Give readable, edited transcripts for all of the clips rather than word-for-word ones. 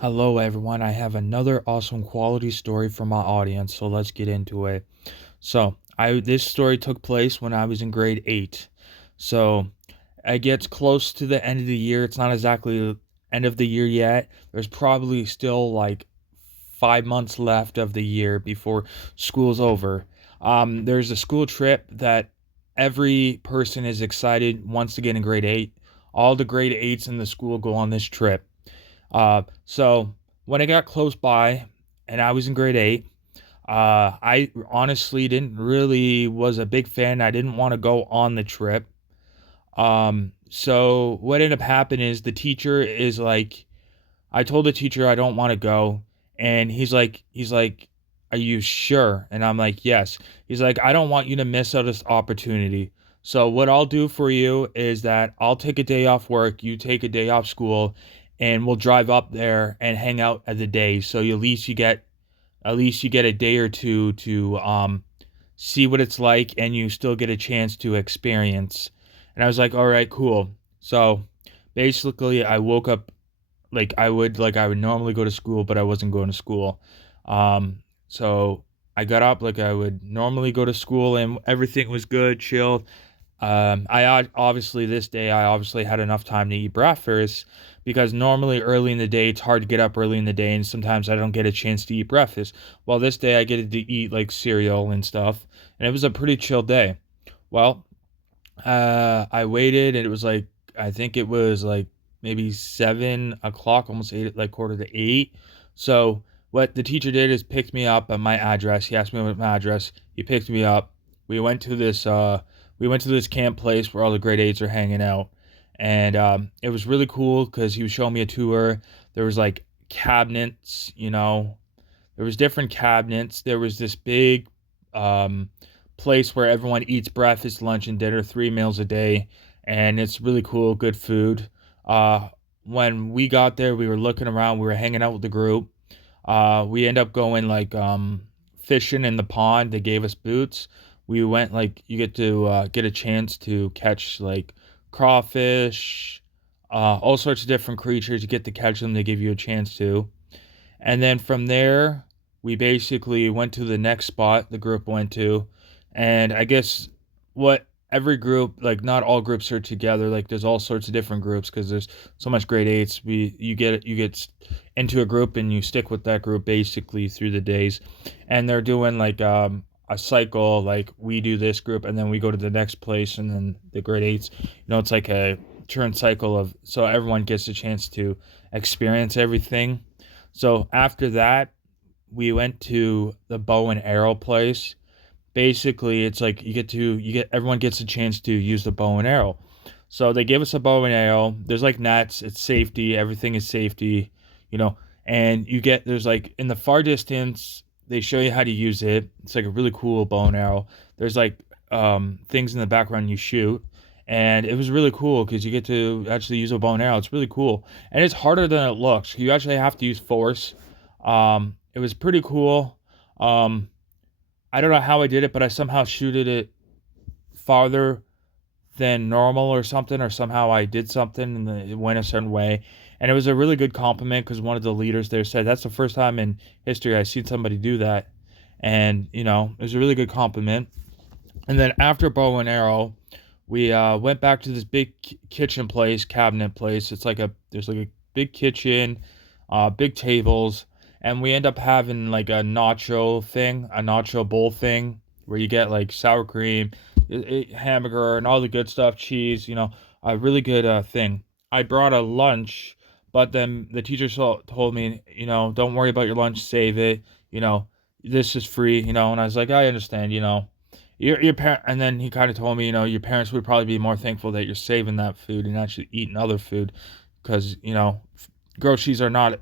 Hello, everyone. I have another awesome quality story for my audience, so let's get into it. So, I this story took place when I was in grade 8. So, it gets close to the end of the year. It's not exactly the end of the year yet. There's probably still like 5 months left of the year before school's over. There's a school trip that every person is excited wants to get in grade 8. All the grade 8s in the school go on this trip. So when I got close by and I was in grade 8, I honestly didn't really was a big fan. I didn't want to go on the trip. So what ended up happening is the teacher is like, I told the teacher I don't want to go, and he's like, "Are you sure?" And I'm like, "Yes." He's like, "I don't want you to miss out this opportunity. So what I'll do for you is that I'll take a day off work, you take a day off school, and we'll drive up there and hang out at the day. So at least you get a day or two to see what it's like, and you still get a chance to experience." And I was like, "All right, cool." So basically, I woke up like I would normally go to school, but I wasn't going to school. So I got up like I would normally go to school, and everything was good, chilled. Obviously this day I obviously had enough time to eat breakfast because normally early in the day it's hard to get up early in the day, and sometimes I don't get a chance to eat breakfast. Well, this day I get to eat like cereal and stuff, and it was a pretty chill day. Well, I waited, and it was like I think it was like maybe 7 o'clock, almost eight, like quarter to eight. So what the teacher did is picked me up at my address. He asked me what my address. He picked me up. We went to this camp place where all the grade eights are hanging out, and it was really cool because he was showing me a tour. There was like cabinets, there was different cabinets. There was this big um, place where everyone eats breakfast, lunch, and dinner, 3 meals a day, and it's really cool, good food. Uh, when we got there, we were looking around, we were hanging out with the group. We end up going like fishing in the pond. They gave us boots. We went like you get to get a chance to catch like crawfish, all sorts of different creatures. You get to catch them. They give you a chance to. And then from there, we basically went to the next spot the group went to. And I guess what every group, like not all groups are together. Like there's all sorts of different groups because there's so much grade eights. You get into a group and you stick with that group basically through the days. And they're doing like a cycle, like we do this group and then we go to the next place and then the grade eights. It's like a turn cycle of so everyone gets a chance to experience everything. So after that, we went to the bow and arrow place. Basically, it's like you get everyone gets a chance to use the bow and arrow. So they give us a bow and arrow. There's like nets, it's safety, everything is safety, you know, and there's like in the far distance, they show you how to use it. It's like a really cool bow and arrow. There's like things in the background you shoot. And it was really cool because you get to actually use a bow and arrow. It's really cool. And it's harder than it looks. You actually have to use force. It was pretty cool. Um, I don't know how I did it, but I somehow shooted it farther than normal or something, or somehow I did something and it went a certain way. And it was a really good compliment because one of the leaders there said, "That's the first time in history I've seen somebody do that." And, it was a really good compliment. And then after bow and arrow, we went back to this big kitchen place, cabinet place. There's like a big kitchen, big tables, and we end up having like a nacho bowl thing where you get like sour cream, hamburger, and all the good stuff, cheese. A really good thing. I brought a lunch, but then the teacher told me, don't worry about your lunch, save it. You know, this is free. And I was like, I understand. Your parent, and then he kind of told me, your parents would probably be more thankful that you're saving that food and actually eating other food, because groceries are not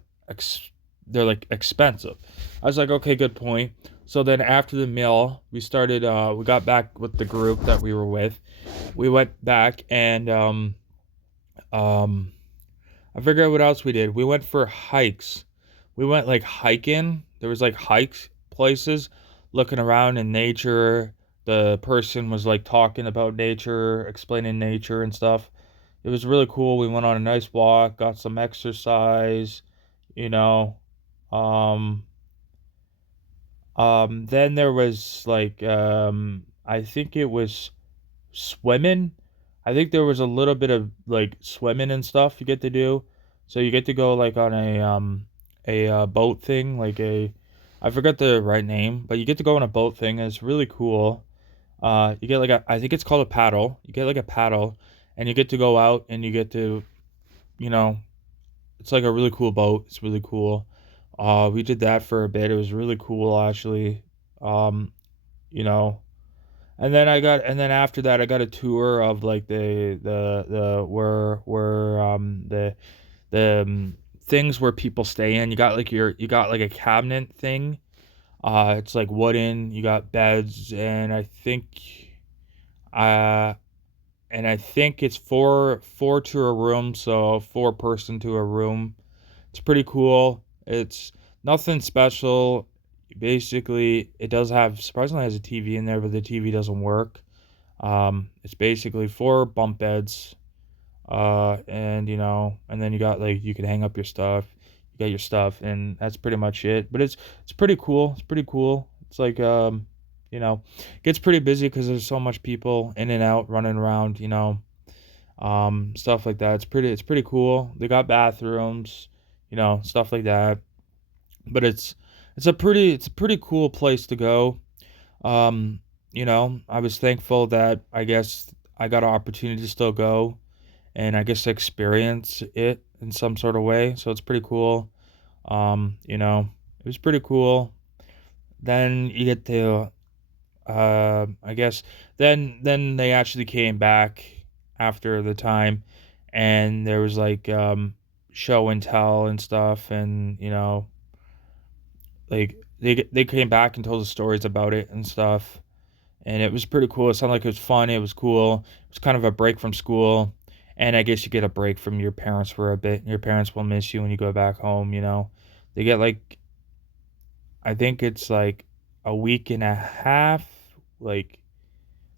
they're like expensive. I was like, okay, good point. So then after the meal, we got back with the group that we were with. We went back and um I forget what else we did. We went for hikes. We went like hiking. There was like hikes places, looking around in nature. The person was like talking about nature, explaining nature and stuff. It was really cool. We went on a nice walk, got some exercise. you know. Um, then there was like, I think it was swimming. I think there was a little bit of like swimming and stuff you get to do. So you get to go like on a boat thing, like a I forgot the right name, but you get to go on a boat thing. And it's really cool. You get like a I think it's called a paddle. You get like a paddle, and you get to go out and you get to you know it's like a really cool boat. It's really cool. We did that for a bit. It was really cool actually. Um, you know, and then after that I got a tour of like the where the things where people stay in. You got like a cabinet thing. It's like wooden. You got beds, uh and I think it's four to a room, so four person to a room. It's pretty cool. It's nothing special. Basically, it does have surprisingly has a TV in there, but the TV doesn't work. It's basically four bunk beds, and and then you got like you can hang up your stuff, you got your stuff, and that's pretty much it. But it's pretty cool. It's pretty cool. It's like it gets pretty busy because there's so much people in and out running around. Stuff like that. It's pretty cool. They got bathrooms, stuff like that. But it's a pretty cool place to go. I was thankful that I guess I got an opportunity to still go and I guess experience it in some sort of way. So it's pretty cool. It was pretty cool. Then you get to I guess then they actually came back after the time, and there was like show and tell and stuff, and like they came back and told us stories about it and stuff, and it was pretty cool. It sounded like it was fun. It was cool. It was kind of a break from school, and I guess you get a break from your parents for a bit. Your parents will miss you when you go back home. They get like I think it's like a week and a half, like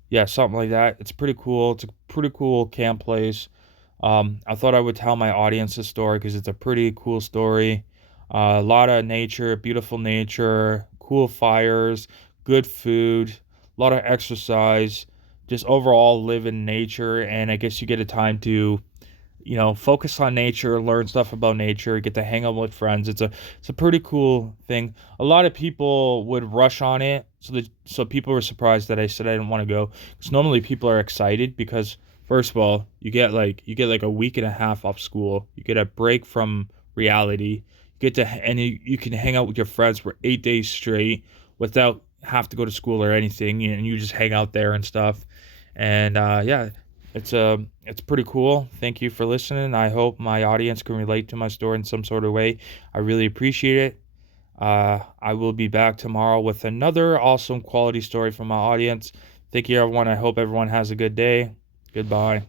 yeah, something like that. It's pretty cool. It's a pretty cool camp place. I thought I would tell my audience this story because it's a pretty cool story. A lot of nature, beautiful nature, cool fires, good food, a lot of exercise, just overall live in nature. And I guess you get a time to focus on nature, learn stuff about nature, get to hang out with friends. It's a pretty cool thing. A lot of people would rush on it, so people were surprised that I said I didn't want to go. Because normally people are excited because first of all, you get like a week and a half off school. You get a break from reality. You can hang out with your friends for 8 days straight without have to go to school or anything, and you just hang out there and stuff. And yeah, it's pretty cool. Thank you for listening. I hope my audience can relate to my story in some sort of way. I really appreciate it. I will be back tomorrow with another awesome quality story from my audience. Thank you, everyone. I hope everyone has a good day. Goodbye.